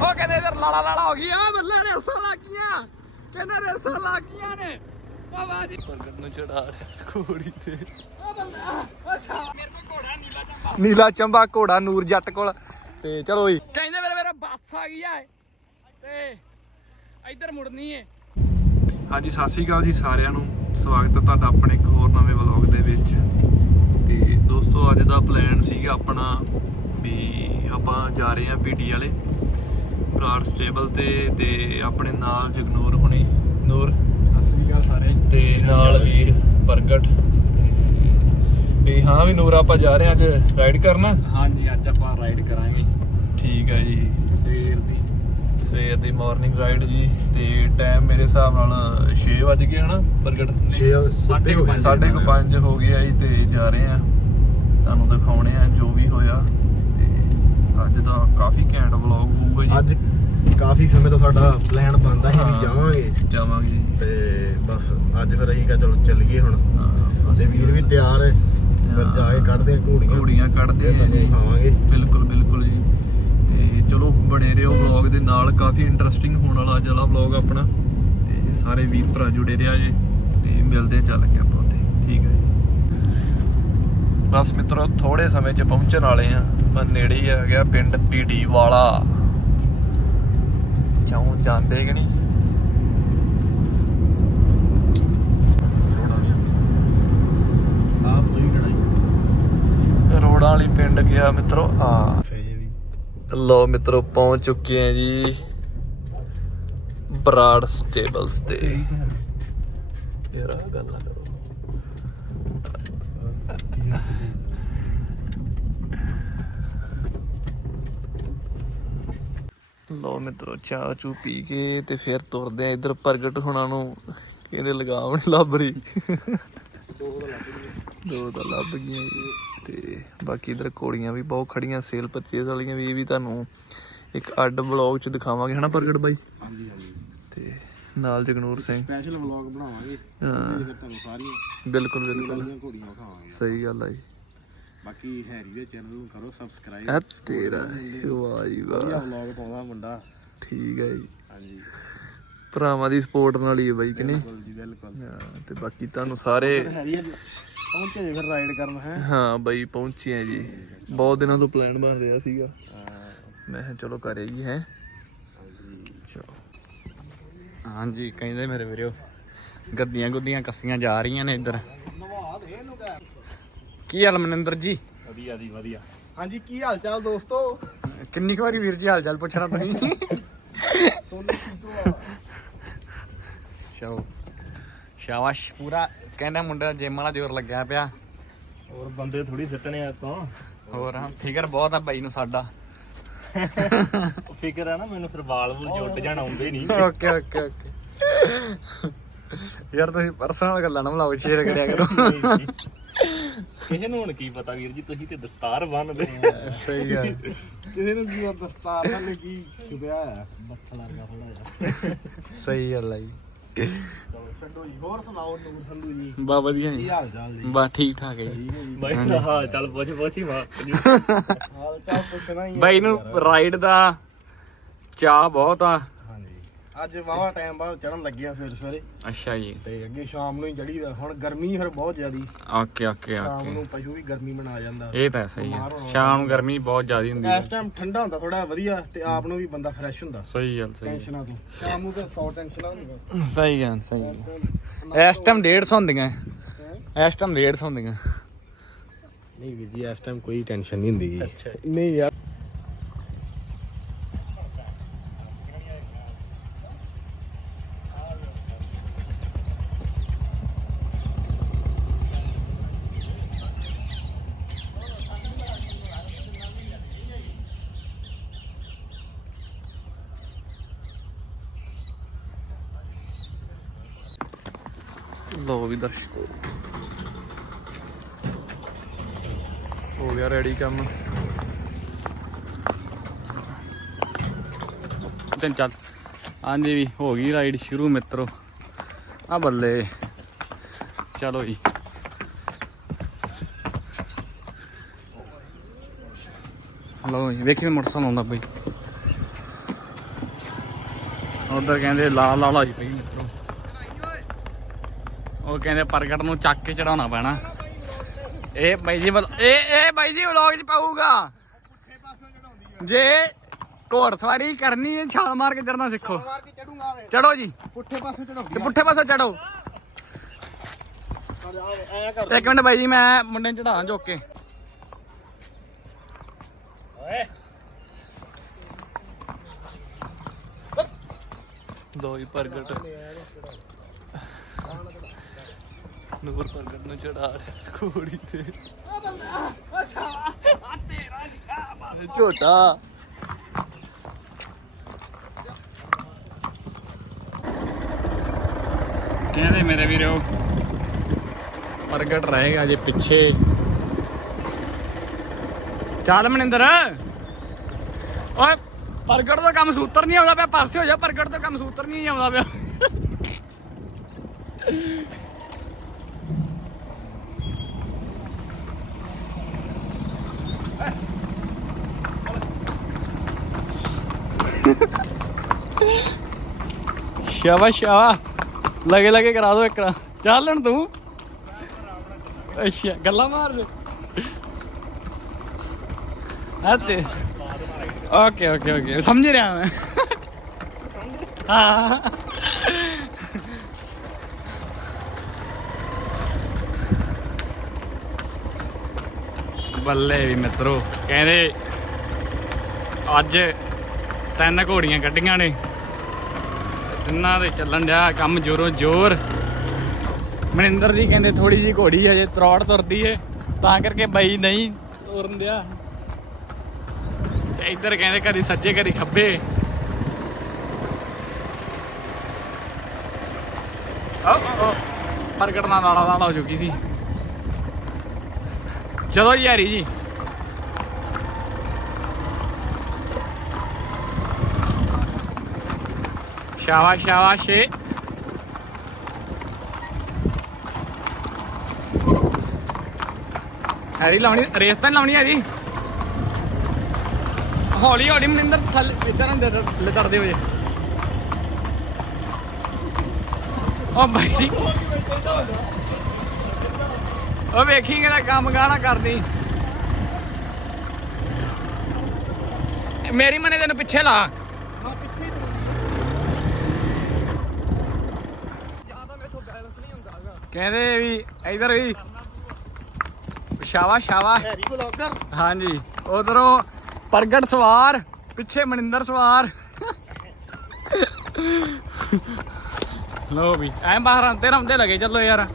ਉਹ ਕਹਿੰਦੇ ਇਧਰ ਲਾਲਾ ਲਾਲਾ ਹੋ ਗਈ। ਆ ਬੱਲੇ ਰੇਸਾਂ ਲੱਗੀਆਂ। ਕਹਿੰਦੇ ਰੇਸਾਂ ਲੱਗੀਆਂ ਨੇ। ਬਾਬਾ ਜੀ। ਪ੍ਰਗਟ ਨੂੰ ਚੜਾ ਘੋੜੀ ਤੇ। ਉਹ ਬੱਲੇ ਅੱਛਾ। ਮੇਰੇ ਕੋਲ ਘੋੜਾ ਨੀਲਾ ਚੰਬਾ। ਨੀਲਾ ਚੰਬਾ ਘੋੜਾ ਨੂਰ ਜੱਟ ਕੋਲ। ਤੇ ਚਲੋ ਜੀ। ਕਹਿੰਦੇ ਮੇਰੇ ਮੇਰੇ ਬੱਸ ਆ ਗਈ ਆ। ਤੇ ਇੱਧਰ ਮੁੜਨੀ ਏ। ਹਾਂਜੀ ਸਤਿ ਸ਼੍ਰੀ ਅਕਾਲ ਜੀ ਸਾਰਿਆਂ ਨੂੰ। ਸਵਾਗਤ ਹੈ ਤੁਹਾਡਾ ਆਪਣੇ ਇੱਕ ਹੋਰ ਨਵੇਂ ਵਲੌਗ ਦੇ ਵਿੱਚ। ਤੇ ਦੋਸਤੋ ਅੱਜ ਦਾ ਪਲਾਨ ਸੀਗਾ ਆਪਣਾ ਵੀ ਆਪਾਂ ਜਾ ਰਹੇ ਹਾਂ ਪੀਟੀ ਵਾਲੇ। ਬਰਾੜ ਸਟੇਬਲ ਤੇ ਤੇ ਆਪਣੇ ਨਾਲ ਜਗਨੂਰ ਹੁਣੀ। ਨੂਰ? ਸਤਿ ਸ੍ਰੀ ਅਕਾਲ ਸਾਰੇ ਤੇ ਨਾਲ ਵੀਰ ਪ੍ਰਗਟ। ਤੇ ਵੀ ਹਾਂ ਵੀ ਨੂਰ ਆਪਾਂ ਜਾ ਰਹੇ ਹਾਂ ਅੱਜ ਰਾਈਡ ਕਰਨ? ਹਾਂਜੀ ਅੱਜ ਆਪਾਂ ਰਾਈਡ ਕਰਾਂਗੇ। ਠੀਕ ਹੈ ਜੀ। ਸਵੇਰ ਦੀ। ਸਵੇਰ ਦੀ ਮਾਰਨਿੰਗ ਰਾਈਡ ਜੀ। ਤੇ ਟਾਈਮ ਮੇਰੇ ਹਿਸਾਬ ਨਾਲ 6 ਵਜ ਗਏ ਹਨਾ ਪ੍ਰਗਟ? ਸਾਢੇ ਕੁ ਪੰਜ। ਸਾਢੇ ਕੁ ਪੰਜ ਹੋ ਗਿਆ ਜੀ ਤੇ ਜਾ ਰਹੇ ਆ ਤੁਹਾਨੂੰ ਦਿਖਾਉਣੇ ਆ ਜੋ ਵੀ ਹੋਇਆ। ਅੱਜ ਦਾ ਕਾਫੀ ਘੈਂਟ ਵਲੌਗ ਹੋਊਗਾ ਜੀ। ਅੱਜ ਕਾਫੀ ਸਮੇਂ ਤੋਂ ਸਾਡਾ ਪਲਾਨ ਬਣਦਾ ਸੀ। ਵੀ ਜਾਵਾਂਗੇ। ਜਾਵਾਂਗੇ ਜੀ। ਤੇ ਬਸ ਅੱਜ ਫਿਰ ਅਸੀਂ ਕਿਹਾ ਚਲੋ ਚੱਲੀਏ ਹੁਣ। ਹਾਂ, ਤੇ ਵੀਰ ਵੀ ਤਿਆਰ ਹੈ। ਫਿਰ। ਜਾ ਕੇ ਕੱਢਦੇ ਆ ਘੋੜੀਆਂ। ਘੋੜੀਆਂ ਕੱਢਦੇ ਆ ਜੀ। ਦਿਖਾਵਾਂਗੇ। ਬਿਲਕੁਲ ਬਿਲਕੁਲ ਜੀ। ਤੇ ਚਲੋ ਬਣੇ ਰਹੋ ਵਲੌਗ ਦੇ ਨਾਲ। ਕਾਫੀ ਇੰਟਰਸਟਿੰਗ ਹੋਣ ਵਾਲਾ ਅੱਜ ਵਾਲਾ ਵਲੌਗ ਆਪਣਾ। ਤੇ ਸਾਰੇ ਵੀਰ ਭਰਾ ਜੁੜੇ ਰਿਹਾ ਜੇ। ਤੇ ਮਿਲਦੇ ਚੱਲ ਕੇ ਬਸ ਮਿੱਤਰੋ ਥੋੜੇ ਸਮੇਂ 'ਚ ਪਹੁੰਚਣ ਵਾਲੇ ਆ ਪਰ ਨੇੜੇ ਹੀ ਆ ਗਿਆ ਪਿੰਡ ਪੀਟੀ ਵਾਲਾ ਕਿਉਂ ਜਾਂਦੇ ਕਿ ਨਹੀਂ? ਆਪ ਤੋਂ ਹੀ ਖੜਾ ਰੋੜਾਂ ਵਾਲੀ ਪਿੰਡ ਗਿਆ ਮਿੱਤਰੋ ਆ। ਲੋ ਮਿੱਤਰੋ ਪਹੁੰਚ ਚੁੱਕੇ ਆ ਜੀ। ਬਰਾੜ ਸਟੇਬਲਸ ਤੇ। ਯਾਰ ਗੱਲ ਨਾ ਕਰੋ। ਲੋ ਮਿੱਤਰੋ, ਚਾਹ ਚੂ ਪੀ ਕੇ ਤੇ ਫਿਰ ਤੁਰਦੇ ਆ ਇਧਰ ਪ੍ਰਗਟ ਹੋਣਾ ਨੂੰ। ਕਹਿੰਦੇ ਲਗਾਮ ਨੀ ਲੱਭ ਰਹੀ। ਦੋ ਤਾਂ ਲੱਭ ਗਈਆਂ ਤੇ ਬਾਕੀ ਇਧਰ ਕੋੜੀਆਂ ਵੀ ਬਹੁਤ ਖੜੀਆਂ ਸੇਲ ਪਰਚੇਸ ਵਾਲੀਆਂ ਵੀ, ਇਹ ਵੀ ਤੁਹਾਨੂੰ ਇੱਕ ਅੱਡ ਬਲੌਗ ਚ ਦਿਖਾਵਾਂਗੇ। ਹਨਾ ਪ੍ਰਗਟ ਬਾਈ? ਹਾਂਜੀ ਹਾਂਜੀ। ਨਾਲ ਜਗਨੂਰ ਸਿੰਘ। ਸਪੈਸ਼ਲ ਵਲੌਗ ਬਣਾਵਾਂਗੇ। ਹਾਂ। ਫਿਰ ਤੁਹਾਨੂੰ ਸਾਰੀਆਂ ਬਿਲਕੁਲ ਬਿਲਕੁਲ। ਵਾਲੀਆਂ ਘੋੜੀਆਂ ਵਿਖਾਵਾਂਗੇ ਸਹੀ ਗੱਲ ਆ ਜੀ। ਬਾਕੀ ਹੈਰੀ ਦੇ ਚੈਨਲ ਨੂੰ ਕਰੋ ਸਬਸਕ੍ਰਾਈਬ ਐ ਤੇਰਾ ਵਾਹ ਜੀ ਵਧੀਆ ਵਾਹ ਵਲੌਗ ਪਾਉਂਦਾ ਮੁੰਡਾ। ਠੀਕ ਹੈ ਜੀ। ਹਾਂਜੀ। ਭਰਾਵਾਂ ਦੀ ਸਪੋਰਟ ਨਾਲ ਹੀ ਹੈ ਬਾਈ ਕਿ ਨਹੀਂ? ਬਿਲਕੁਲ ਜੀ ਬਿਲਕੁਲ। ਹਾਂ, ਤੇ ਬਾਕੀ ਤੁਹਾਨੂੰ ਸਾਰੇ ਪਹੁੰਚੇ ਜੇ ਫਿਰ ਰਾਈਡ ਕਰਨ ਹੈ? ਹਾਂ ਬਾਈ ਪਹੁੰਚੇ ਆ ਜੀ। ਬਹੁਤ ਦਿਨਾਂ ਤੋਂ ਪਲਾਨ ਬਣ ਰਿਹਾ ਸੀਗਾ। ਮੈਂ ਚਲੋ ਕਰੇ ਜੀ ਹੈ। ਹਾਂਜੀ ਕਹਿੰਦੇ ਮੇਰੇ ਵੀਰੋ ਗੱਦੀਆਂ ਗੁੱਦੀਆਂ ਕੱਸੀਆਂ ਜਾ ਰਹੀਆਂ ਨੇ ਇੱਧਰ। ਕੀ ਹਾਲ ਮਨਿੰਦਰ ਜੀ? ਵਧੀਆ ਜੀ ਵਧੀਆ। ਹਾਂਜੀ ਕੀ ਹਾਲ ਚਾਲ ਦੋਸਤੋ? ਕਿੰਨੀ ਕੁ ਵਾਰੀ ਵੀਰ ਜੀ ਹਾਲ ਚਾਲ ਪੁੱਛਣਾ ਤੁਸੀਂ? ਚਲੋ ਸ਼ਾਬਾਸ਼ ਪੂਰਾ ਕਹਿੰਦਾ ਮੁੰਡਾ ਜਿਮ ਵਾਲਾ ਜ਼ੋਰ ਲੱਗਿਆ ਪਿਆ। ਹੋਰ ਬੰਦੇ ਥੋੜੀ ਸਿੱਟਨੇ ਆ ਤੋਂ ਹੋਰ ਹਾਂ ਫਿਕਰ ਬਹੁਤ ਆ ਬਾਈ ਨੂੰ ਸਾਡਾ। ਫਿਕਰ ਆ ਨਾ ਮੈਨੂੰ ਫਿਰ ਵਾਲ ਵੂਲ ਜੁੱਟ ਜਾਣ ਆਉਂਦੇ ਨਹੀਂ ਓਕੇ ਓਕੇ ਓਕੇ। ਯਾਰ ਤੁਸੀਂ ਪਰਸਨਲ ਗੱਲਾਂ ਨਾ ਬੁਲਾਓ ਸ਼ੇਅਰ ਕਰਿਆ ਕਰੋ। ਕਿਸੇ ਨੂੰ ਹੁਣ ਕੀ ਪਤਾ ਵੀਰ ਜੀ ਤੁਸੀਂ ਤੇ ਦਸਤਾਰ ਬੰਨਦੇ। ਸਹੀ ਗੱਲ। ਕਿਸੇ ਨੂੰ ਕੀ ਦਸਤਾਰ ਨਾਲ ਕੀ ਛੁਪਿਆ ਆ ਬੱਠਾ ਲੱਗਾ ਥੋੜਾ ਜਿਹਾ। ਸਹੀ ਗੱਲ ਆ ਜੀ। ਚਲੋ ਛੱਡੋ ਜੀ। ਹੋਰ ਸੁਣਾਓ ਨੂਰ ਸੰਧੂ ਜੀ ਬਾ ਵਧੀਆ ਕੀ ਜੀ ਹਾਲ ਚਾਲ ਜੀ? ਬਾ ਠੀਕ ਠਾਕ ਹੈ ਜੀ। ਠੀਕ ਹੈ ਜੀ। ਬਾਈ ਦਾ ਹਾਲ ਚਾਲ ਪੁੱਛ ਪੁੱਛ ਹੀ ਮਾਰ ਹਾਲ ਚਾਲ ਪੁੱਛਣਾ ਹੀ ਆ ਬਾਈ ਨੂੰ ਰਾਈਡ ਦਾ ਚਾਹ ਬਹੁਤ ਆ। ਅੱਜ ਵਾਵਾ ਟਾਈਮ ਬਾਅਦ ਚੜਨ ਲੱਗਿਆ ਸਵੇਰੇ ਸਵੇਰੇ। ਅੱਛਾ ਜੀ। ਤੇ ਅੱਗੇ ਸ਼ਾਮ ਨੂੰ ਹੀ ਚੜੀਦਾ ਹੁਣ ਗਰਮੀ ਫਿਰ ਬਹੁਤ ਜ਼ਿਆਦੀ। ਓਕੇ ਓਕੇ ਸ਼ਾਮ ਓਕੇ। ਨੂੰ ਪਸ਼ੂ ਵੀ ਗਰਮੀ ਬਣਾ ਜਾਂਦਾ। ਇਹ ਤਾਂ ਸਹੀ ਬਿਮਾਰ ਆ ਹੋਣਾ ਸ਼ਾਮ ਨੂੰ ਗਰਮੀ ਬਹੁਤ ਜ਼ਿਆਦੀ ਹੁੰਦੀ ਹੈ। ਇਸ ਟਾਈਮ ਠੰਡਾ ਹੁੰਦਾ ਥੋੜਾ ਵਧੀਆ ਤੇ ਆਪ ਨੂੰ ਵੀ ਬੰਦਾ ਫਰੈਸ਼ ਹੁੰਦਾ। ਸਹੀ ਗੱਲ ਸਹੀ ਟੈਨਸ਼ਨਾਂ ਤੋਂ। ਸ਼ਾਮ ਨੂੰ ਤੇ 100 ਟੈਨਸ਼ਨਾਂ ਹੁੰਦੀਆਂ ਸਹੀ ਗੱਲ ਸਹੀ ਗੱਲ। ਇਸ ਟਾਈਮ 150 ਹੁੰਦੀਆਂ। ਇਸ ਟਾਈਮ 150 ਹੁੰਦੀਆਂ। ਨਹੀਂ ਵੀਰ ਜੀ ਇਸ ਟਾਈਮ ਕੋਈ ਟੈਨਸ਼ਨ ਨਹੀਂ ਹੁੰਦੀ। ਅੱਛਾ। ਨਹੀਂ ਯਾਰ। ਲੋ ਵੀ ਦਰਸ਼ਕੋ। ਹੋ ਗਿਆ ਰੈਡੀ ਕੰਮ। ਤਿੰਨ ਚੱਲ ਹਾਂਜੀ ਵੀ ਹੋ ਗਈ ਰਾਈਡ ਸ਼ੁਰੂ ਮਿੱਤਰੋ। ਆ ਬੱਲੇ। ਚਲੋ ਜੀ। ਲਓ ਜੀ ਵੇਖੀ ਮੋਟਰਸਾਈਕਲ ਆਉਂਦਾ ਬਈ ਉਧਰ ਕਹਿੰਦੇ ਲਾਲ ਲਾਲ ਹੋਈ ਪਈ ਮਿੱਤਰੋ। ਉਹ ਕਹਿੰਦੇ ਪ੍ਰਗਟ ਨੂੰ ਚੱਕ ਕੇ ਚੜਾਉਣਾ ਪੈਣਾ। ਇਹ ਬਾਈ ਜੀ ਵੱਲ- ਇਹ ਇਹ ਬਾਈ ਜੀ ਵਲੌਗ 'ਚ ਪਾਊਗਾ। ਜੇ ਘੋੜ ਸਵਾਰੀ ਕਰਨੀ ਹੈ ਛਾਲ ਮਾਰ ਕੇ ਚੜਨਾ ਸਿੱਖੋ। ਮਾਰ ਕੇ ਚੜੂਗਾ ਵੇ ਚੜੋ ਜੀ। ਪੁੱਠੇ ਪਾਸੇ ਚੜਾਉਂਦੀ ਤੇ ਪੁੱਠੇ ਪਾਸੇ ਚੜੋ ਐ ਕਰ ਇੱਕ ਮਿੰਟ ਬਾਈ ਜੀ ਮੈਂ ਮੁੰਡੇ ਨੂੰ ਚੜਾਉਣਾ ਝੁੱਕ ਕੇ। ਓਏ। ਲੋ ਹੀ ਪ੍ਰਗਟ। ਨੂਰ ਪ੍ਰਗਟ ਨੂੰ ਚੜਾ ਘੋੜੀ ਤੇ ਝੋਟਾ ਕਹਿੰਦੇ ਮੇਰੇ ਵੀਰੋ ਪ੍ਰਗਟ ਰਹੇਗਾ ਜੇ ਪਿੱਛੇ ਚੱਲ ਮਨਿੰਦਰ ਓਏ ਪ੍ਰਗਟ ਤੋਂ ਕੰਮ ਸੂਤਰ ਨਹੀਂ ਆਉਂਦਾ ਪਿਆ ਪਾਸੇ ਹੋ ਜਾ ਪ੍ਰਗਟ ਤੋਂ ਕੰਮ ਸੂਤਰ ਨਹੀਂ ਆਉਂਦਾ ਪਿਆ ਸ਼ਾਬਾਸ਼ ਸ਼ਾਬਾ ਲਗੇ ਲਗੇ ਕਰਾ ਦੋ ਇੱਕ ਚੱਲ ਤੂੰ। ਅੱਛਾ, ਗੱਲਾਂ ਮਾਰ ਦੇ। ਆਤੇ ਓਕੇ ਓਕੇ ਓਕੇ। ਸਮਝ ਰਿਹਾ ਮੈਂ। ਹਾਂ। ਬੱਲੇ ਵੀ ਮਿੱਤਰੋ, ਕਹਿੰਦੇ ਅੱਜ ਤਿੰਨ ਘੋੜੀਆਂ ਕੱਢੀਆਂ ਨੇ। ਤਿੰਨਾਂ ਦੇ ਚੱਲਣ ਡਿਆ ਕੰਮ ਜੋਰੋ ਜ਼ੋਰ। ਮਨਿੰਦਰ ਜੀ ਕਹਿੰਦੇ ਥੋੜੀ ਜੀ ਘੋੜੀ ਹਜੇ ਤਰੌੜ ਤੁਰਦੀ ਏ, ਤਾਂ ਕਰਕੇ ਬਾਈ ਨਹੀਂ ਤੁਰਨ ਦਿਆ ਤੇ ਇੱਧਰ ਕਹਿੰਦੇ ਕਦੀ ਸੱਜੇ ਕਦੀ ਖੱਬੇ। ਓ ਓ ਪ੍ਰਗਟ ਨਾਲਾ ਨਾਲਾ ਹੋ ਚੁੱਕੀ ਸੀ। ਚਲੋ ਜੀ ਹਰੀ ਜੀ। ਸ਼ਾਬਾਸ਼ ਸ਼ਾਬਾਸ਼। ਏ ਹੈਰੀ, ਲਾਉਣੀ, ਰੇਸ ਤਾਂ ਨੀ ਲਾਉਣੀ ਹੈਰੀ? ਹੌਲੀ ਹੌਲੀ, ਮਨਿੰਦਰ, ਥੱਲੇ ਵਿਚਾਰਾਂ ਦੇ ਹੋ ਜੇ ਓ ਬਾਈ ਜੀ। ਓ ਵੇਖੀ ਕਿਹਦਾ ਕੰਮ ਗਾਣਾ ਕਰਦੀ। ਮੇਰੀ ਮਨੇ ਤੈਨੂੰ ਪਿੱਛੇ ਲਾ। ਕਹਿੰਦੇ ਵੀ ਇਧਰ ਵੀ। ਸ਼ਾਬਾਸ਼ ਸ਼ਾਬਾਸ਼। ਹੈਰੀ ਬਲੌਗਰ ਹਾਂਜੀ ਉਧਰੋਂ ਪ੍ਰਗਟ ਸਵਾਰ ਪਿੱਛੇ ਮਨਿੰਦਰ ਸਵਾਰ। ਲੋ ਵੀ ਐਂ ਬਾਹਰ ਆਂਦੇ ਰੰਦੇ ਲਗੇ ਚੱਲੋ ਯਾਰ।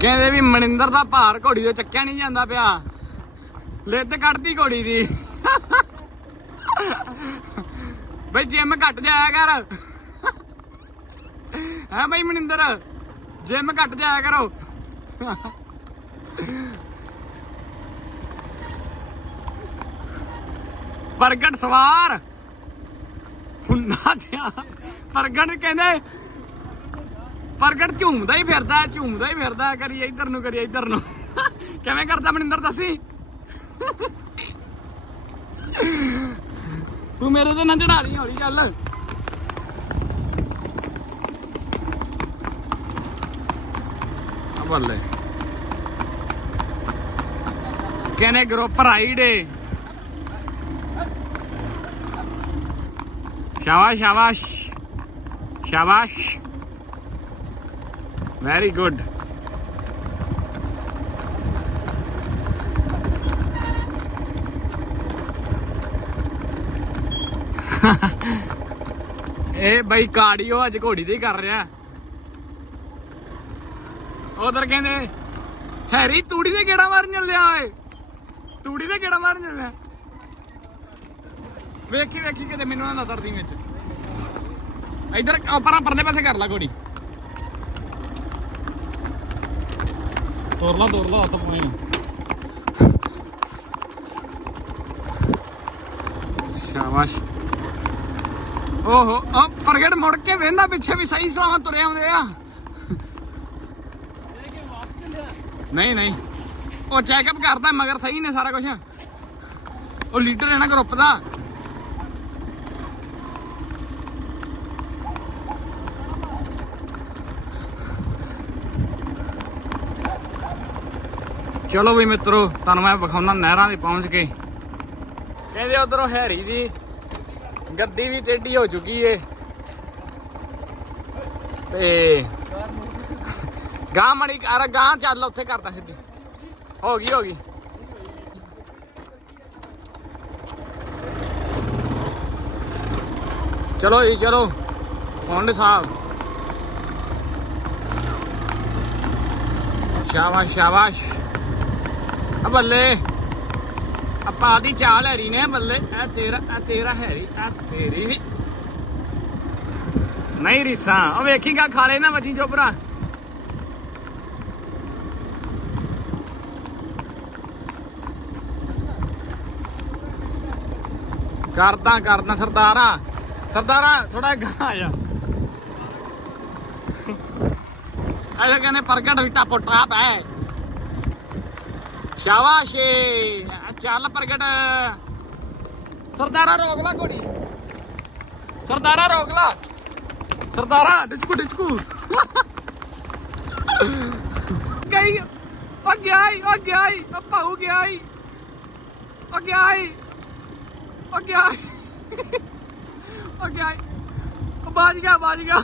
ਕਹਿੰਦੇ ਵੀ ਮਨਿੰਦਰ ਦਾ ਭਾਰ ਘੋੜੀ ਤੋਂ ਚੱਕਿਆ ਨਹੀਂ ਜਾਂਦਾ ਪਿਆ। ਲਿੱਤ ਕੱਢਤੀ ਘੋੜੀ ਦੀ। ਬਈ ਜਿਮ ਘੱਟ ਜਾਇਆ ਕਰ। ਹੈ ਬਈ ਮਨਿੰਦਰ? ਜਿਮ ਘੱਟ ਜਾਇਆ ਕਰੋ। ਪ੍ਰਗਟ ਸਵਾਰ। ਫੁੰਨਾ ਜਿਹਾ ਪ੍ਰਗਟ ਕਹਿੰਦੇ, ਪ੍ਰਗਟ ਝੂਮਦਾ ਹੀ ਫਿਰਦਾ, ਝੂਮਦਾ ਹੀ ਫਿਰਦਾ ਕਰੀ ਇੱਧਰ ਨੂੰ ਕਰੀ ਇੱਧਰ ਨੂੰ। ਕਿਵੇਂ ਕਰਦਾ ਮਨਿੰਦਰ, ਦੱਸੀ? ਤੂੰ ਮੇਰੇ ਤੇ ਨਾ ਚੜਾ ਲਈ ਹੌਲੀ ਚੱਲ। ਬੱਲੇ ਕਹਿੰਦੇ ਗਰੁੱਪ ਰਾਈਡ ਏ। ਸ਼ਾਬਾਸ਼ ਸ਼ਾਬਾਸ਼। ਸ਼ਾਬਾਸ਼। ਵੈਰੀ ਗੁੱਡ ਇਹ ਬਈ ਕਾਰਡੀਓ ਅੱਜ ਘੋੜੀ ਤੇ ਹੀ ਕਰ ਰਿਹਾ। ਉਧਰ ਕਹਿੰਦੇ, ਹੈਰੀ, ਤੂੜੀ ਦੇ ਗੇੜਾ ਮਾਰਨ ਚੱਲਿਆ ਓਏ। ਤੂੜੀ ਦੇ ਗੇੜਾ ਮਾਰਨ ਚੱਲਿਆ। ਵੇਖੀ ਵੇਖੀ ਕਿਤੇ ਮੈਨੂੰ ਨਾ ਨਜ਼ਰਦੀ ਵਿੱਚ। ਇਧਰ ਪਰਾਂ ਪਰਲੇ ਪਾਸੇ ਕਰ ਲਾ ਘੋੜੀ। ਤੋਰ ਲਾ ਤੋਰ ਲਾ, ਹੱਥ ਪਾਣੀ ਸ਼ਾਬਾਸ਼। ਓਹੋ ਆ ਪ੍ਰਗਟ ਮੁੜ ਕੇ ਵੇਂਦਾ ਪਿੱਛੇ ਵੀ ਸਹੀ ਸਲਾਮਤ ਤੁਰੇ ਆਉਂਦੇ ਆ ਨਹੀਂ ਨਹੀਂ ਉਹ ਚੈੱਕਅਪ ਕਰਦਾ ਮਗਰ ਸਹੀ ਨੇ ਸਾਰਾ ਕੁਝ ਉਹ ਲੀਡਰ ਹੈ ਨਾ ਗਰੁੱਪ ਦਾ ਚਲੋ ਵੀ ਮਿੱਤਰੋ ਤੁਹਾਨੂੰ ਮੈਂ ਵਿਖਾਉਣਾ ਨਹਿਰਾਂ 'ਤੇ ਪਹੁੰਚ ਕੇ। ਕਹਿੰਦੇ ਉਧਰੋਂ ਹੈਰੀ ਦੀ ਗੱਦੀ ਵੀ ਟੇਢੀ ਹੋ ਚੁੱਕੀ ਏ। ਤੇ ਗਾਂ ਮਣੀ ਕਰ ਗਾਂ ਚੱਲ ਉੱਥੇ ਕਰਦਾ ਸਿੱਧੀ। ਹੋ ਗਈ ਹੋ ਗਈ। ਚਲੋ ਜੀ, ਚਲੋ। ਪੌਂਡ ਸਾਹਿਬ ਸ਼ਾਬਾਸ਼ ਸ਼ਾਬਾਸ਼। ਬੱਲੇ। ਆਪਾਂ ਆਦੀ ਚਾਲ ਹੈਰੀ ਨੇ ਬੱਲੇ। ਇਹ ਤੇਰਾ ਇਹ ਤੇਰਾ ਹੈਰੀ ਇਹ ਤੇਰੀ ਨਹੀਂ ਰੀਸਾਂ, ਉਹ ਵੇਖੀਗਾ ਖਾਲੇ ਨਾ ਵੱਜੀ ਚੋਪਰਾ ਕਰਦਾ ਕਰਦਾ ਸਰਦਾਰਾ। ਸਰਦਾਰਾ ਥੋੜਾ ਗਾਂ ਆ ਜਾ। ਕਹਿੰਦੇ ਪ੍ਰਗਟ ਵੀ ਟਾਪੋ ਟਾਪ ਹੈ। ਸ਼ਾਬਾਸ਼। ਚੱਲ ਪ੍ਰਗਟ। ਸਰਦਾਰਾ ਰੋਕ ਲਾ ਘੋੜੀ ਸਰਦਾਰਾ ਰੋਕ ਲਾ। ਸਰਦਾਰਾ ਡਿਚਕੂ ਡਿਚਕੂ। ਗਈ। ਉਹ ਗਿਆ ਈ, ਉਹ ਗਿਆ ਈ, ਉਹ ਭਾਊ ਗਿਆ ਈ। ਉਹ ਗਿਆ ਈ। ਉਹ ਗਿਆ ਉਹ ਗਿਆ ਉਹ ਬਾਜ ਗਿਆ ਬਾਜ ਗਿਆ।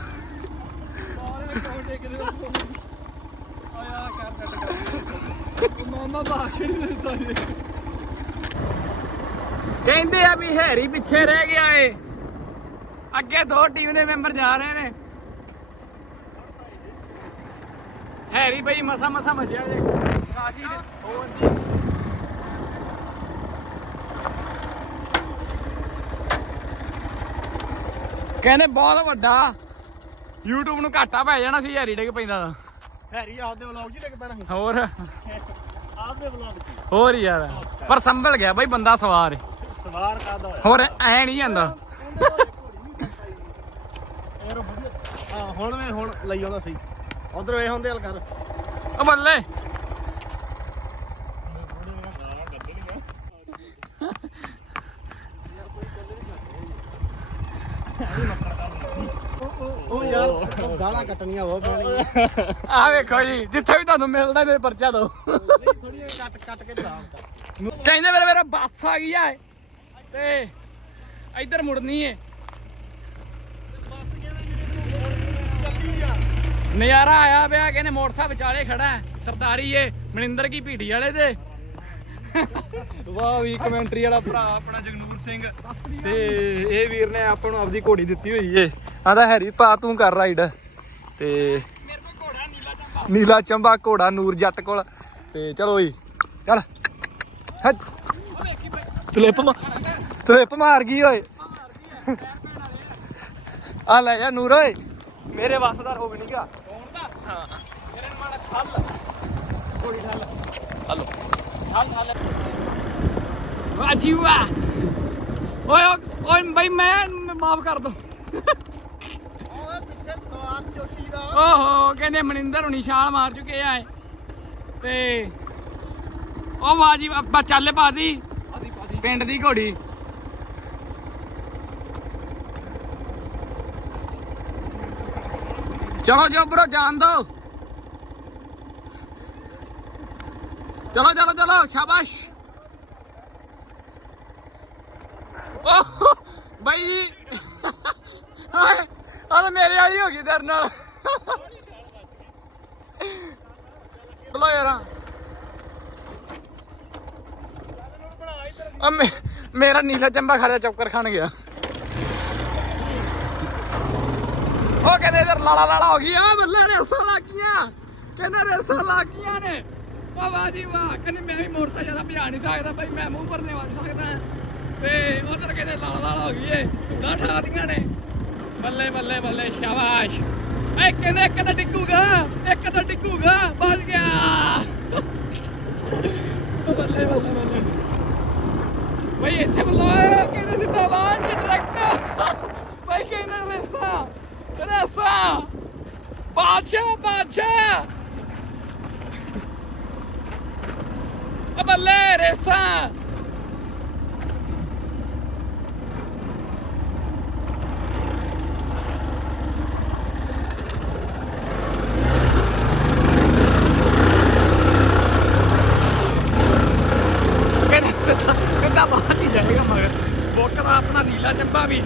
ਮਾਮਾ ਬਾਹਰ ਨਹੀਂ ਦਿੰਦਾ ਕਹਿੰਦੇ ਆ ਵੀ ਹੈਰੀ ਪਿੱਛੇ ਰਹਿ ਗਿਆ ਏ। ਅੱਗੇ ਦੋ ਟੀਮ ਦੇ ਮੈਂਬਰ ਜਾ ਰਹੇ ਨੇ। ਹੈਰੀ ਬਈ ਮਸਾ ਮਸਾ ਮਜਿਆ ਜੇ ਰਾਜੀ ਨੇ। ਹੋਰ ਜੀ ਕਹਿੰਦੇ ਬਹੁਤ ਵੱਡਾ। YouTube ਨੂੰ ਘਾਟਾ ਪੈ ਜਾਣਾ ਸੀ ਹੈਰੀ ਡਿੱਗ ਪੈਂਦਾ ਤਾਂ। ਹੈਰੀ ਆਪਦੇ ਵਲੌਗ ਜੀ ਲੱਗ ਪੈਣਾ ਸੀ। ਹੋਰ ਆਪਦੇ ਬਲੌਗ ਚ। ਹੋਰ ਯਾਰ ਪਰ ਸੰਭਲ ਗਿਆ ਬਈ ਬੰਦਾ ਸਵਾਰ। ਸਵਾਰ ਕਾਦਾ ਹੋਇਆ? ਹੋਰ ਐ ਨਹੀਂ ਜਾਂਦਾ। ਹਾਂ ਹੁਣ ਵੇ ਹੁਣ ਲਈ ਆਉਂਦਾ ਸਹੀ। ਉਧਰ ਵੇ ਹੁੰਦੇ ਹਲ ਕਰ। ਉਹ ਬੱਲੇ ਉਹ ਯਾਰ ਉਹ ਗਾਲਾਂ ਕੱਟਣੀਆਂ ਬਹੁਤ ਪੈਣੀਆਂ। ਆ ਵੇਖੋ ਜੀ ਜਿੱਥੇ ਵੀ ਤੁਹਾਨੂੰ ਮਿਲਦਾ ਇਹਦੇ ਪਰਚਾ ਦੋ ਨਹੀਂ ਥੋੜੀਆਂ ਕੱਟ ਕੱਟ ਕੇ ਚਲਾ ਕਹਿੰਦੇ ਮੇਰੇ ਮੇਰਾ ਬੱਸ ਆ ਗਈ ਆ। ਤੇ ਇੱਧਰ ਮੁੜਨੀ ਏ। ਨਜ਼ਾਰਾ ਆਇਆ ਪਿਆ ਕਹਿੰਦੇ ਮੋਟਰਸਾਈਕਲ ਵਿਚਾਲੇ ਖੜਾ ਹੈ। ਸਰਦਾਰੀ ਏ ਮਨਿੰਦਰ ਕੀ ਭੀੜੀ ਵਾਲੇ ਤੇ ਵਾਹ ਵੀ ਕਮੈਂਟਰੀ ਵਾਲਾ ਭਰਾ ਆਪਣਾ ਜਗਨੂਰ ਸਿੰਘ। ਤੇ ਇਹ ਵੀਰ ਨੇ ਆਪਾਂ ਨੂੰ ਆਪਦੀ ਘੋੜੀ ਦਿੱਤੀ ਹੋਈ ਏ। ਆਂਦਾ ਹੈਰੀ ਪਾ ਤੂੰ ਕਰ ਰਾਈਡ ਤੇ ਮੇਰੇ ਕੋਲ ਘੋੜਾ ਨੀਲਾ ਚੰਬਾ ਨੀਲਾ ਚੰਬਾ ਘੋੜਾ ਨੂਰ ਜੱਟ ਕੋਲ। ਤੇ ਚਲੋ ਜੀ ਚੱਲ। ਹੱਜ। ਸਲਿੱਪ ਸਲਿੱਪ ਮਾਰ ਗਈ ਓਏ। ਆ ਲੈ ਗਿਆ ਨੂਰ ਓਏ। ਮੇਰੇ ਵਸਦਾਰ ਹੋ ਨਹੀਂਗਾ ਕੌਣ ਦਾ ਹਾਂ ਮੇਰੇ ਨੂੰ ਮਾੜਾ ਛੱਲ ਘੋੜੀ ਛੱਲ ਹਲੋ ਛੱਲ ਛੱਲ ਵਾਹ ਜੀ ਵਾਹ ਓਏ ਓਏ ਓਏ ਬਈ ਮੈਂ ਮਾਫ ਕਰ ਦੋ। ਓਏ ਚੋਟੀ ਦਾ। ਓਹੋ ਕਹਿੰਦੇ ਮਨਿੰਦਰ ਹੁਣੀ ਛਾਲ ਮਾਰ ਚੁੱਕੇ ਆ ਇਹ। ਤੇ ਉਹ ਬਾਜੀ ਆਪਾਂ ਚੱਲ ਪਾਦੀ। ਪਿੰਡ ਦੀ ਘੋੜੀ। ਚਲੋ ਜੋ ਬਰੋ ਜਾਣ ਦੋ। ਚਲੋ ਚਲੋ ਚਲੋ ਸ਼ਾਬਾਸ਼। ਓਹ ਬਾਈ ਜੀ। ਹਾਏ ਆ ਤਾਂ ਮੇਰੇ ਵਾਲੀ ਹੋ ਗਈ ਤੇਰੇ ਨਾਲ ਬੁਲਾ ਯਾਰ ਆ ਮੇ- ਮੇਰਾ ਨੀਲਾ ਚੰਬਾ ਖਾ ਲਿਆ ਚੌਕਰ ਖਾਣ ਗਿਆ ਉਹ ਕਹਿੰਦੇ ਇਧਰ ਲਾਲਾ ਲਾਲਾ ਹੋ ਗਈ ਆ ਬੱਲੇ ਰੇਸਾਂ ਲੱਗ ਗਈਆਂ ਕਹਿੰਦੇ ਰੇਸਾਂ ਲੱਗ ਗਈਆਂ ਨੇ ਵਾਹ ਵਾਹ ਜੀ ਵਾਹ ਕਹਿੰਦੇ ਮੈਂ ਵੀ ਮੋਟਰਸਾਈਕਲ ਜ਼ਿਆਦਾ ਭਜਾ ਨਹੀਂ ਸਕਦਾ ਭਾਈ ਮੈਂ ਮੂੰਹ ਭਰਨੇ ਵੱਜ ਸਕਦਾ ਹਾਂ। ਤੇ ਉਧਰ ਕਹਿੰਦੇ ਲਾਲਾ ਲਾਲਾ ਹੋ ਗਈ ਏ ਧੂੜਾ ਠਾਦੀਆਂ ਨੇ ਬੱਲੇ ਬੱਲੇ ਬੱਲੇ ਸ਼ਾਬਾਸ਼ ਐ ਕਹਿੰਦੇ ਇੱਕ ਤਾਂ ਡਿੱਗੂਗਾ ਇੱਕ ਤਾਂ ਡਿੱਗੂਗਾ ਬਚ ਗਿਆ ਬੱਲੇ ਬੱਲੇ ਬੱਲੇ ਬਈ ਇੱਥੇ ਬੁਲਾਇਆ ਕਹਿੰਦੇ ਸਿੱਧਾ ਬਾਹਰ ਚ ਟਰੈਕਟਰ ਬਈ ਕਹਿੰਦੇ ਰਸਾ ਰਸਾ ਬਾਦਸ਼ਾਹ ਬਾਦਸ਼ਾਹ ਬੱਲੇ ਰੇਸਾਂ ਬੋਕਰਾ ਆਪਣਾ ਨੀਲਾ ਚੰਬਾ ਵੀ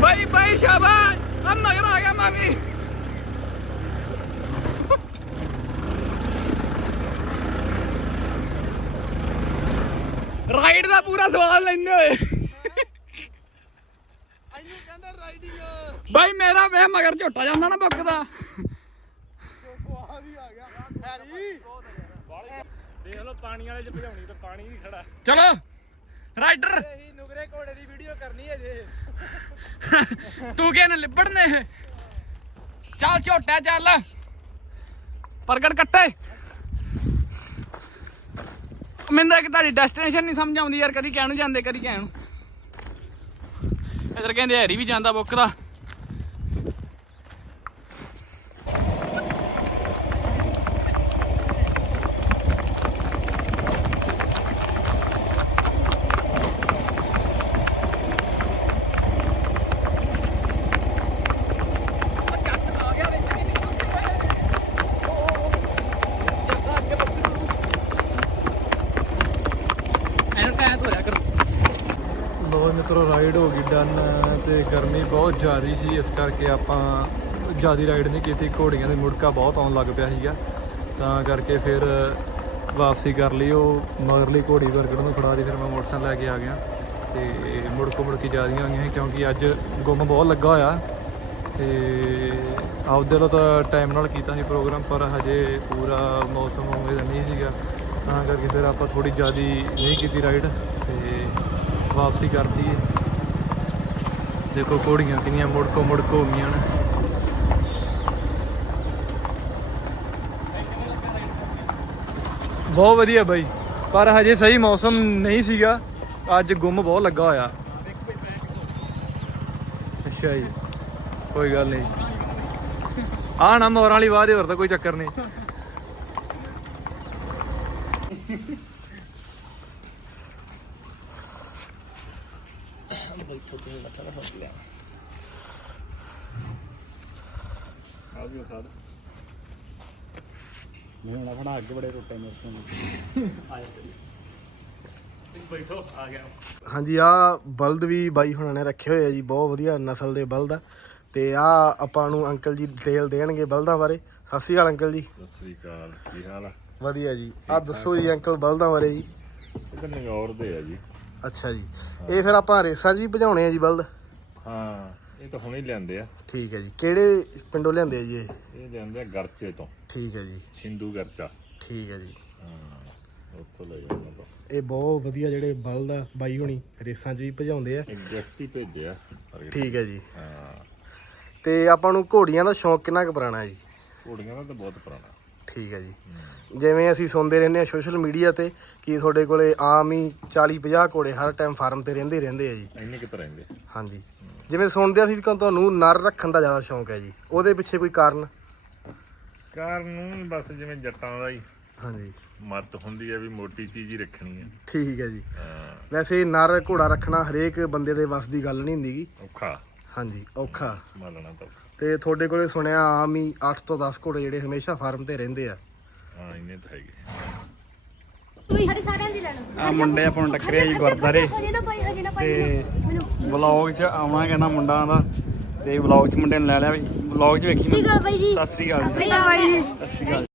ਬਾਈ ਬਾਈ ਸ਼ਾਬਾਸ਼ ਆ ਮਗਰ ਆ ਗਿਆ ਮਾਮੀ ਰਾਈਡ ਦਾ ਪੂਰਾ ਸਵਾਲ ਲੈਂਦੇ ਹੋਏ ਇਹਨੂੰ ਕਹਿੰਦਾ ਰਾਈਡਿੰਗ ਬਾਈ ਮੇਰਾ ਵੇ ਮਗਰ ਝੋਟਾ ਜਾਂਦਾ ਨਾ ਬੁੱਕ ਦਾ ਸੁਆਹ ਵੀ ਆ ਗਿਆ ਹੈਰੀ ਦੇਖ ਲਓ ਪਾਣੀ ਵਾਲੇ ਚ ਭਜਾਉਣੀ ਤਾਂ ਪਾਣੀ ਵੀ ਖੜਾ ਚਲੋ ਰਾਈਡਰ ਇਹੀ ਨੁਗਰੇ ਘੋੜੇ ਦੀ ਵੀਡੀਓ ਕਰਨੀ ਹੈ ਜੇ ਤੂੰ ਕਿਹਨੇ ਲਿਬੜਨੇ ਇਹ? ਚੱਲ ਝੋਟਾ ਚੱਲ ਪ੍ਰਗਟ ਕੱਟੇ ਮੈਨੂੰ ਤਾਂ ਇੱਕ ਤੁਹਾਡੀ ਡੈਸਟੀਨੇਸ਼ਨ ਨਹੀਂ ਸਮਝ ਆਉਂਦੀ ਯਾਰ ਕਦੀ ਕਹਿਣ ਨੂੰ ਜਾਂਦੇ ਕਦੀ ਕਹਿਣ ਨੂੰ ਇਧਰ ਕਹਿੰਦੇ ਹੈਰੀ ਵੀ ਜਾਂਦਾ ਬੁੱਕ ਦਾ ਇਹਨੂੰ ਟਾਈਮ ਹੋ ਰਿਹਾ ਕਰ ਲੋ ਮਿੱਤਰੋ ਰਾਈਡ ਹੋ ਗਈ ਡਨ ਤੇ ਗਰਮੀ ਬਹੁਤ ਜ਼ਿਆਦੀ ਸੀ, ਇਸ ਕਰਕੇ ਆਪਾਂ ਜ਼ਿਆਦੀ ਰਾਈਡ ਨਹੀਂ ਕੀਤੀ, ਘੋੜੀਆਂ ਦੇ ਮੁੜਕਾ ਬਹੁਤ ਆਉਣ ਲੱਗ ਪਿਆ ਸੀਗਾ। ਤਾਂ ਕਰਕੇ ਫਿਰ ਵਾਪਸੀ ਕਰ ਲਈ, ਉਹ ਮਗਰਲੀ ਘੋੜੀ ਵਰਗੜ ਨੂੰ ਫੜਾ ਦੀ, ਫਿਰ ਮੈਂ ਮੋਟਰਸਾਈਕਲ ਲੈ ਕੇ ਆ ਗਿਆ। ਤੇ ਮੁੜਕੋ ਮੁੜਕੀ ਜ਼ਿਆਦੀਆਂ ਹੋਈਆਂ ਸੀ, ਕਿਉਂਕਿ ਅੱਜ ਗੁੰਮ ਬਹੁਤ ਲੱਗਾ ਹੋਇਆ। ਤੇ ਆਪਦੇ ਵੱਲੋਂ ਤਾਂ ਟਾਈਮ ਨਾਲ ਕੀਤਾ ਸੀ ਪ੍ਰੋਗਰਾਮ ਪਰ ਹਜੇ ਪੂਰਾ ਮੌਸਮ ਉਵੇਂ ਦਾ ਨਹੀਂ ਸੀਗਾ। ਤਾਂ ਕਰਕੇ ਫਿਰ ਆਪਾਂ ਥੋੜੀ ਜ਼ਿਆਦੀ ਨਹੀਂ ਕੀਤੀ ਰਾਈਡ ਤੇ ਵਾਪਸੀ ਕਰਤੀ ਦੇਖੋ ਘੋੜੀਆਂ ਕਿੰਨੀਆਂ ਮੁੜਕੋ ਮੁੜਕੋ ਹੋ ਗਈਆਂ ਨੇ। ਬਹੁਤ ਵਧੀਆ ਬਾਈ, ਪਰ ਹਜੇ ਸਹੀ ਮੌਸਮ ਨਹੀਂ ਸੀਗਾ। ਅੱਜ ਗੁੰਮ ਬਹੁਤ ਲੱਗਾ ਹੋਇਆ। ਅੱਛਾ ਜੀ, ਕੋਈ ਗੱਲ ਨਹੀਂ। ਆ ਨਾ ਮੋਰਾਂ ਵਾਲੀ ਬਾਤ ਹੋਰ ਤਾਂ ਕੋਈ ਚੱਕਰ ਨਹੀਂ। ਸਾਡ ਨਹੀਂ ਹੁਣ ਆਪਣਾ ਅੱਗੇ ਬੜੇ ਰੋਟੇ ਮੇਰੇ ਤੋਂ। ਬੈਠੋ ਆ ਗਿਆ। ਹਾਂਜੀ ਆ ਬਲਦ ਵੀ ਬਾਈ ਹੁਣਾਂ ਨੇ ਰੱਖੇ ਹੋਏ ਆ ਜੀ ਬਹੁਤ ਵਧੀਆ ਨਸਲ ਦੇ ਬਲਦ ਆ। ਤੇ ਆ ਆਪਾਂ ਨੂੰ ਅੰਕਲ ਜੀ ਡਿਟੇਲ ਦੇਣਗੇ ਬਲਦਾਂ ਬਾਰੇ। ਸਤਿ ਸ਼੍ਰੀ ਅਕਾਲ ਅੰਕਲ ਜੀ। ਸਤਿ ਸ੍ਰੀ ਅਕਾਲ ਕੀ ਹਾਲ ਆ? ਵਧੀਆ ਜੀ। ਆ ਦੱਸੋ ਜੀ ਅੰਕਲ ਬਲਦਾਂ ਬਾਰੇ ਜੀ। ਇਹ ਨਗੌਰ ਦੇ ਆ ਜੀ। ਅੱਛਾ ਜੀ। ਇਹ ਫਿਰ ਆਪਾਂ ਰੇਸਾਂ 'ਚ ਵੀ ਭਜਾਉਣੇ ਆ ਜੀ ਬਲਦ? ਹਾਂ। ਇਹ ਤਾਂ ਹੁਣੇ ਲਿਆਂਦੇ ਆ। ਠੀਕ ਹੈ ਜੀ। ਕਿਹੜੇ ਪਿੰਡੋਂ ਲਿਆਂਦੇ ਆ ਜੀ ਇਹ? ਇਹ ਲਿਆਂਦੇ ਆ ਗਰਚੇ ਤੋਂ। ਠੀਕ ਹੈ ਜੀ। ਛਿੰਦੂ ਗਰਚਾ। ਠੀਕ ਹੈ ਜੀ। ਹਾਂ ਉੱਥੋਂ ਲੈ ਜਾਣਾ ਤਾਂ ਇਹ ਬਹੁਤ ਵਧੀਆ ਜਿਹੜੇ ਬਲਦ ਆ ਬਾਈ ਹੁਣੀ ਰੇਸਾਂ 'ਚ ਵੀ ਭਜਾਉਂਦੇ ਆ। ਹੀ ਭੇਜਿਆ। ਠੀਕ ਹੈ ਜੀ। ਹਾਂ। ਤੇ ਆਪਾਂ ਨੂੰ ਘੋੜੀਆਂ ਦਾ ਸ਼ੌਂਕ ਕਿੰਨਾ ਕੁ ਪੁਰਾਣਾ ਹੈ ਜੀ? ਘੋੜੀਆਂ ਦਾ ਤਾਂ ਬਹੁਤ ਪੁਰਾਣਾ। ਠੀਕ ਹੈ ਜੀ। ਜਿਵੇਂ ਅਸੀਂ ਸੁਣਦੇ ਰਹਿੰਦੇ ਆ ਸੋਸ਼ਲ ਮੀਡੀਆ ਤੇ ਕਿ ਤੁਹਾਡੇ ਕੋਲੇ ਆਮ ਹੀ 40 50 ਘੋੜੇ ਹਰ ਟਾਈਮ ਫਾਰਮ ਤੇ ਰਹਿੰਦੇ ਰਹਿੰਦੇ ਆ ਜੀ। ਇੰਨੇ ਕਿਤੇ ਰਹਿੰਦੇ। ਹਾਂਜੀ। ਜਿਵੇਂ ਸੁਣਦੇ ਅਸੀਂ ਕਿ ਤੁਹਾਨੂੰ ਨਰ ਰੱਖਣ ਦਾ ਜ਼ਿਆਦਾ ਸ਼ੌਂਕ ਹੈ ਜੀ। ਉਹਦੇ ਪਿੱਛੇ ਕੋਈ ਕਾਰਨ? ਕਾਰ ਨੂੰ ਬਸ ਜਿਵੇਂ ਜੱਟਾਂ ਦਾ ਹੀ। ਹਾਂਜੀ। ਮੱਤ ਹੁੰਦੀ ਹੈ ਵੀ ਮੋਟੀ ਚੀਜ਼ ਹੀ ਰੱਖਣੀ ਹੈ। ਠੀਕ ਹੈ ਜੀ। ਵੈਸੇ ਨਰ ਘੋੜਾ ਰੱਖਣਾ ਹਰੇਕ ਬੰਦੇ ਦੇ ਵੱਸ ਦੀ ਗੱਲ ਨਹੀਂ ਹੁੰਦੀਗੀ ਔਖਾ। ਹਾਂਜੀ ਔਖਾ। ਮੰਨਣਾ ਤਾਂ ਔਖਾ। ਤੇ ਤੁਹਾਡੇ ਕੋਲੇ ਸੁਣਿਆ ਆਮ ਹੀ 8 ਤੋਂ 10 ਘੋੜੇ ਜਿਹੜੇ ਹਮੇਸ਼ਾ ਫਾਰਮ ਤੇ ਰਹਿੰਦੇ ਆ। ਹਾਂ ਇੰਨੇ ਤਾਂ ਹੈਗੇ ਕੋਈ ਹਰੇ ਸਾਰਿਆਂ ਦੀ ਲੈਣਾ ਆ ਮੁੰਡੇ ਆਪਾਂ ਨੂੰ ਟੱਕਰਿਆ ਜੀ ਗੁਰਦਾਰੇ ਤੇ ਵਲੌਗ 'ਚ ਆਉਣਾ ਕਹਿੰਦਾ ਮੁੰਡਾ ਦਾ। ਤੇ ਵਲੌਗ 'ਚ ਮੁੰਡੇ ਨੇ ਲੈ ਲਿਆ ਵੀ। ਵਲੌਗ 'ਚ ਵੇਖੀ ਸਤਿ ਸ਼੍ਰੀ ਅਕਾਲ ਸਤਿ ਸ੍ਰੀ ਅਕਾਲ। ਸਤਿ ਸ੍ਰੀ ਅਕਾਲ।